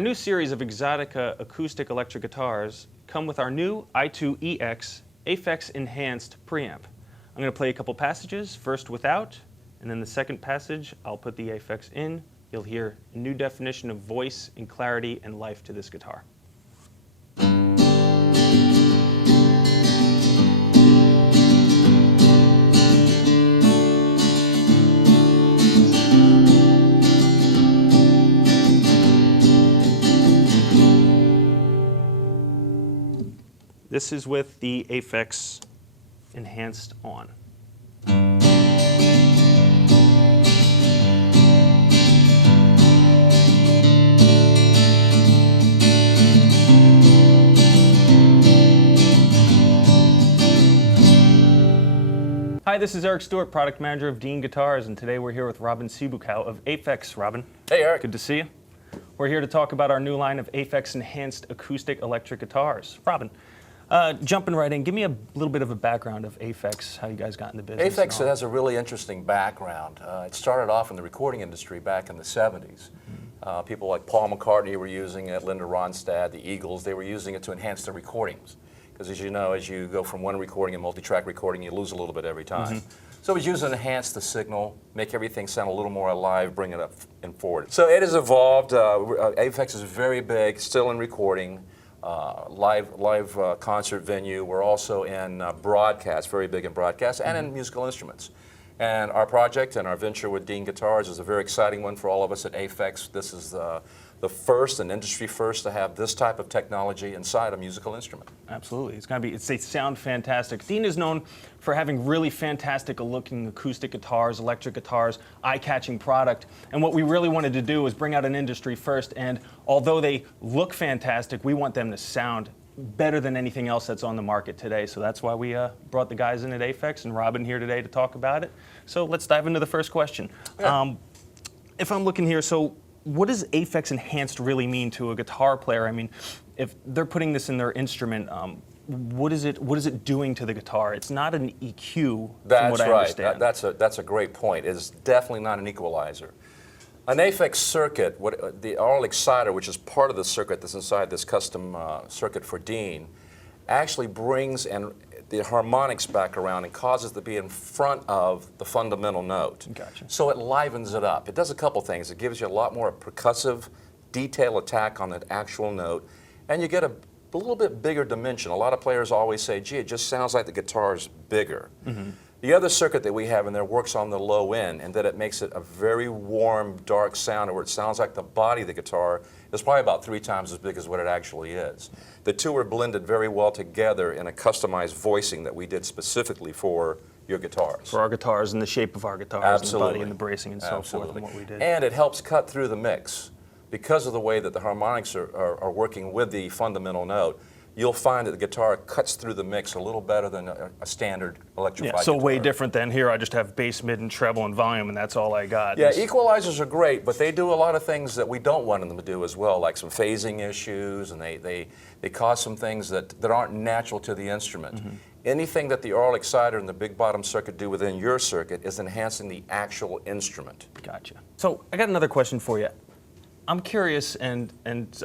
Our new series of Exotica acoustic electric guitars come with our new i2EX Aphex enhanced preamp. I'm going to play a couple passages, first without, and then the second passage I'll put the Aphex in. You'll hear a new definition of voice and clarity and life to this guitar. This is with the Aphex enhanced on. Hi, this is Eric Stewart, product manager of Dean Guitars, and today we're here with Robin Seebukow of Aphex. Robin. Hey, Eric. Good to see you. We're here to talk about our new line of Aphex enhanced acoustic electric guitars. Robin, jumping right in, give me a little bit of a background of Aphex, how you guys got in the business. Aphex has a really interesting background. It started off in the recording industry back in the 70s. People like Paul McCartney were using it, Linda Ronstadt, the Eagles, they were using it to enhance their recordings. Because as you know, as you go from one recording and multi-track recording, you lose a little bit every time. So it was used to enhance the signal, make everything sound a little more alive, bring it up and forward. So it has evolved. Aphex is very big, still in recording. Live concert venue. We're also in broadcast, very big in broadcast, and in musical instruments. And our project and our venture with Dean Guitars is a very exciting one for all of us at Aphex. This is the first and industry first to have this type of technology inside a musical instrument. Absolutely. It's going to be, they sound fantastic. Dean is known for having really fantastic looking acoustic guitars, electric guitars, eye-catching product. And what we really wanted to do was bring out an industry first, and although they look fantastic, we want them to sound better than anything else that's on the market today. So that's why we brought the guys in at Aphex and Robin here today to talk about it. So let's dive into the first question. Yeah. If I'm looking here, so what does Aphex enhanced really mean to a guitar player? I mean, if they're putting this in their instrument, what is it doing to the guitar? It's not an EQ, from what I understand. That's a great point. It's definitely not an equalizer. An Aphex circuit, the Aural Exciter, which is part of the circuit that's inside this custom circuit for Dean, actually brings the harmonics back around and causes it to be in front of the fundamental note. Gotcha. So it livens it up. It does a couple things. It gives you a lot more percussive detail attack on the actual note, and you get a little bit bigger dimension. A lot of players always say, gee, it just sounds like the guitar's bigger. The other circuit that we have in there works on the low end, and that it makes it a very warm, dark sound where it sounds like the body of the guitar is probably about 3 times as big as what it actually is. The two are blended very well together in a customized voicing that we did specifically for your guitars. For our guitars and the shape of our guitars. Absolutely. And the body and the bracing and so forth and what we did. And it helps cut through the mix. Because of the way that the harmonics are working with the fundamental note, you'll find that the guitar cuts through the mix a little better than a standard electrified guitar. So way different than here. I just have bass, mid, and treble and volume, and that's all I got. Yeah, equalizers are great, but they do a lot of things that we don't want them to do as well, like some phasing issues, and they cause some things that aren't natural to the instrument. Anything that the Aural Exciter and the Big Bottom circuit do within your circuit is enhancing the actual instrument. Gotcha. So I got another question for you. I'm curious, and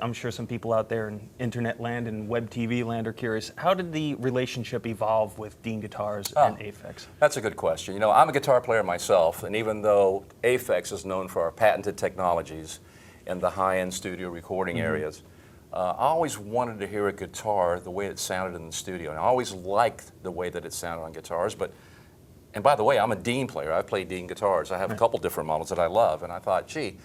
I'm sure some people out there in internet land and web TV land are curious, how did the relationship evolve with Dean Guitars and Aphex? That's a good question. You know, I'm a guitar player myself, and even though Aphex is known for our patented technologies in the high-end studio recording areas, I always wanted to hear a guitar the way it sounded in the studio, and I always liked the way that it sounded on guitars. And by the way, I'm a Dean player. I play Dean guitars. I have a couple different models that I love, and I thought, gee,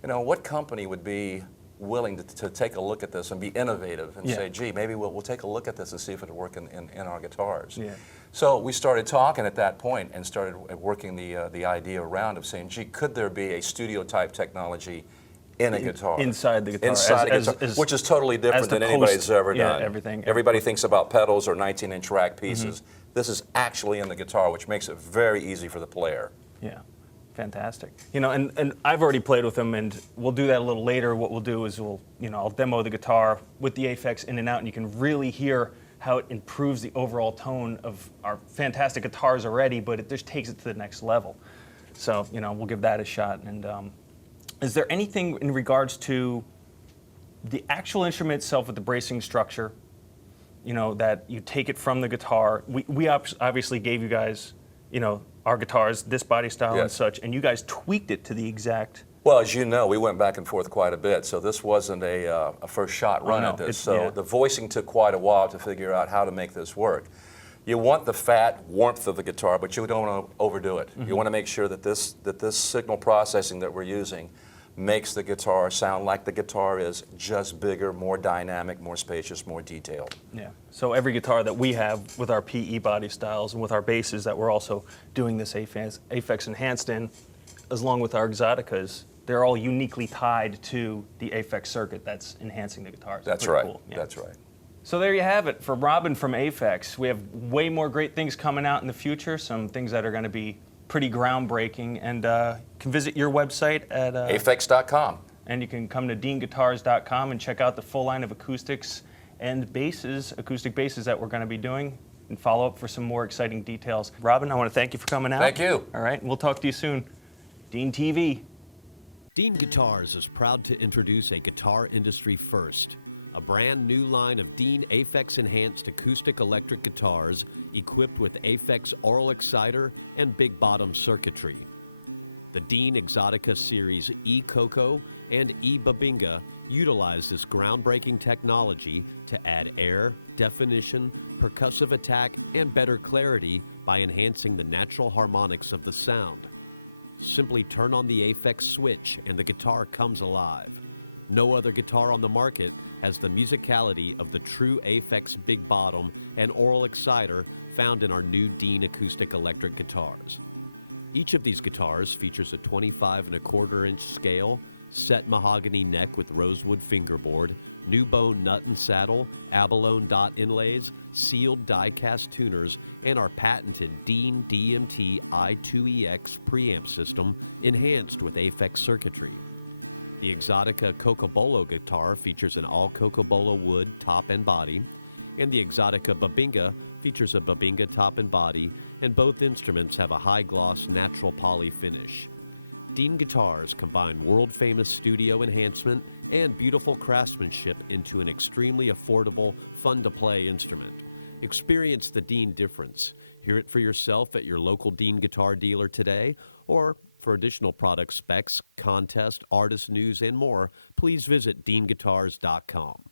you know, what company would be willing to take a look at this and be innovative and say, gee, maybe we'll take a look at this and see if it'll work in our guitars. Yeah. So we started talking at that point and started working the idea around of saying, gee, could there be a studio type technology in a guitar? Inside the guitar. Inside a guitar, which is totally different than anybody's ever done. Everything. Everybody thinks about pedals or 19-inch rack pieces. This is actually in the guitar, which makes it very easy for the player. Yeah. Fantastic. You know, and I've already played with them, and we'll do that a little later. What we'll do is I'll demo the guitar with the Aphex in and out, and you can really hear how it improves the overall tone of our fantastic guitars already, but it just takes it to the next level. So, we'll give that a shot. And is there anything in regards to The actual instrument itself with the bracing structure, you know, that you take it from the guitar. We obviously gave you guys, you know, our guitars, this body style and Yes. such, and you guys tweaked it to the exact. Well, as you know, we went back and forth quite a bit, so this wasn't a first shot run no, at this. it's- So yeah. the voicing took quite a while to figure out how to make this work. You want the fat warmth of the guitar, but you don't want to overdo it. You want to make sure that this signal processing that we're using makes the guitar sound like the guitar is, just bigger, more dynamic, more spacious, more detailed. Yeah. So every guitar that we have with our PE body styles and with our basses that we're also doing this Aphex enhanced in, as long with our Exoticas, they're all uniquely tied to the Aphex circuit that's enhancing the guitars. That's Pretty right. cool. Yeah. That's right. So there you have it for Robin from Aphex. We have way more great things coming out in the future, some things that are going to be pretty groundbreaking, and can visit your website at Aphex.com. and you can come to deanguitars.com and check out the full line of acoustics and basses, acoustic basses that we're going to be doing, and follow up for some more exciting details. Robin, I want to thank you for coming out. Thank you. All right, we'll talk to you soon. Dean TV. Dean Guitars is proud to introduce a guitar industry first, a brand new line of Dean Aphex enhanced acoustic electric guitars equipped with Aphex Aural Exciter and Big Bottom circuitry. The Dean Exotica series E-Coco and E-Babinga utilize this groundbreaking technology to add air, definition, percussive attack, and better clarity by enhancing the natural harmonics of the sound. Simply turn on the Aphex switch and the guitar comes alive. No other guitar on the market has the musicality of the true Aphex Big Bottom and Aural Exciter found in our new Dean Acoustic electric guitars. Each of these guitars features a 25 1/4 inch scale, set mahogany neck with rosewood fingerboard, new bone nut and saddle, abalone dot inlays, sealed die-cast tuners, and our patented Dean DMT I2EX preamp system enhanced with Aphex circuitry. The Exotica Cocobolo guitar features an all Cocobolo wood top and body, and the Exotica Babinga features a Babinga top and body, and both instruments have a high-gloss natural poly finish. Dean Guitars combine world-famous studio enhancement and beautiful craftsmanship into an extremely affordable, fun-to-play instrument. Experience the Dean difference. Hear it for yourself at your local Dean guitar dealer today, or for additional product specs, contest, artist news, and more, please visit deanguitars.com.